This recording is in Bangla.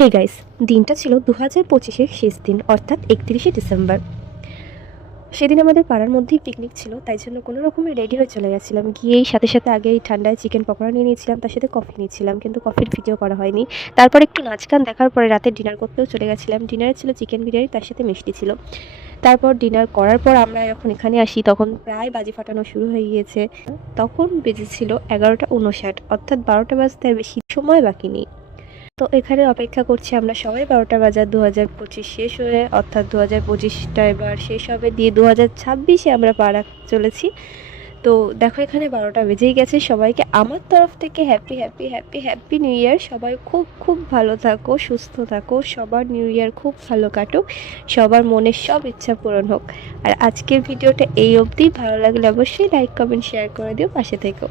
হে গাইস, দিনটা ছিল 2025-এর শেষ দিন, অর্থাৎ 31শে ডিসেম্বর। সেদিন আমাদের পাড়ার মধ্যেই পিকনিক ছিল, তাই জন্য কোনো রকমের রেডি হয়ে চলে গেছিলাম। গিয়েই সাথে সাথে আগেই ঠান্ডায় চিকেন পকোড়া নিয়ে নিয়েছিলাম, তার সাথে কফি নিয়েছিলাম, কিন্তু কফির ভিডিও করা হয়নি। তারপর একটু নাচ গান দেখার পরে রাতে ডিনার করতেও চলে গেছিলাম। ডিনারে ছিল চিকেন বিরিয়ানি, তার সাথে মিষ্টি ছিল। তারপর ডিনার করার পর আমরা যখন এখানে আসি তখন প্রায় বাজি ফাটানো শুরু হয়ে গিয়েছে। তখন বেজেছিল 11:59, অর্থাৎ 12টা বাজতে আর বেশি সময় বাকি নেই। তো এখানে অপেক্ষা করছি আমরা সবাই 12টা বাজার 2025 শেষ হয়ে, অর্থাৎ 2025টা এবার শেষ হবে দিয়ে 2026-এ আমরা পা রাখতে চলেছি। তো দেখো এখানে 12টা বেজেই গেছে। সবাইকে আমার তরফ থেকে happy happy happy happy new year. সবাই খুব খুব ভালো থাকো, সুস্থ থাকো, সবার নিউ ইয়ার খুব ভালো কাটুক, সবার মনের সব ইচ্ছা পূরণ হোক। আর আজকের ভিডিওটা এই অবধি। ভালো লাগলে অবশ্যই লাইক কমেন্ট শেয়ার করে দিও, পাশে থেকো।